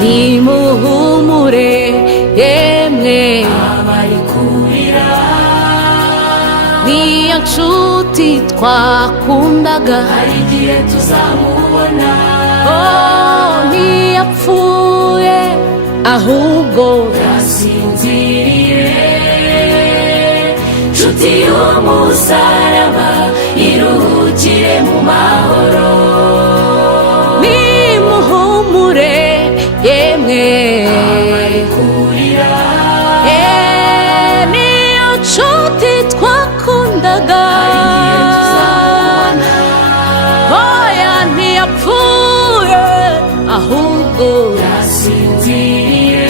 nimuhumure yemwe abari kurira, niyo nshuti twakundaga hari igihe tuzamubona. ntiyapfuye ahubwo yasinziriye, nshuti y'umusaraba iruhukire mu mahoro. nimuhumure yemwe abari kurira, niyo nshuti twakundaga oya ntiyapfuye ahubwo yasinziriye,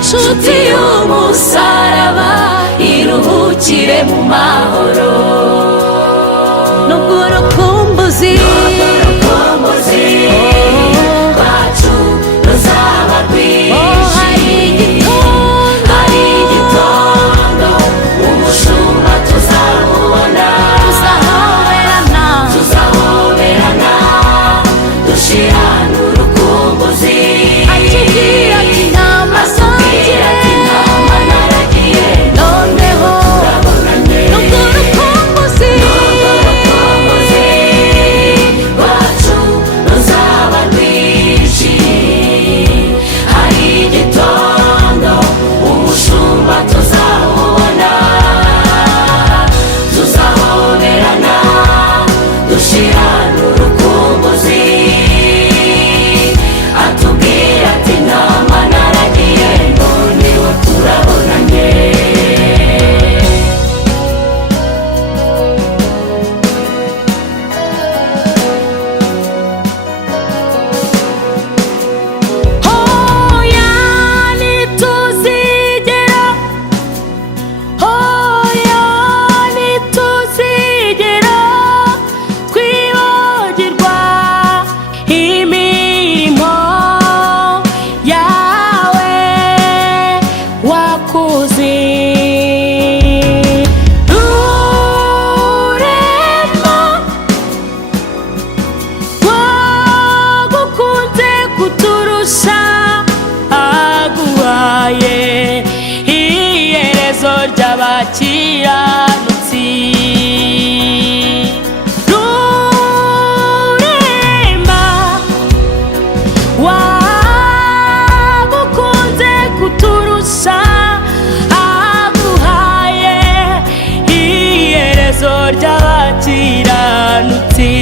nshuti y'umusaraba iruhukire mu mahoro. nubwo urukumbuzi bacu ruzaba rwinshi, hari igitondo umushumba tuzamubona, tuzahoberana dushirana urukumbuzi, atubwira ati ntama naragiye noneho turabonanye. nubwo urukumbuzi bacu ruzaba rwinshi, hari igitondo umushumba tuzamubona, tuzahoberana dushirana urukumbuzi, atubwira ati ntama naragiye noneho turabonanye. hoya ntituzigera twibagirwa imirimo yawe wakoze. rurema wagukunze kuturusha, aguhaye iherezo ry'abakiranutsi. rurema wagukunze kuturusha, aguhaye iherezo ry'abakiranutsi.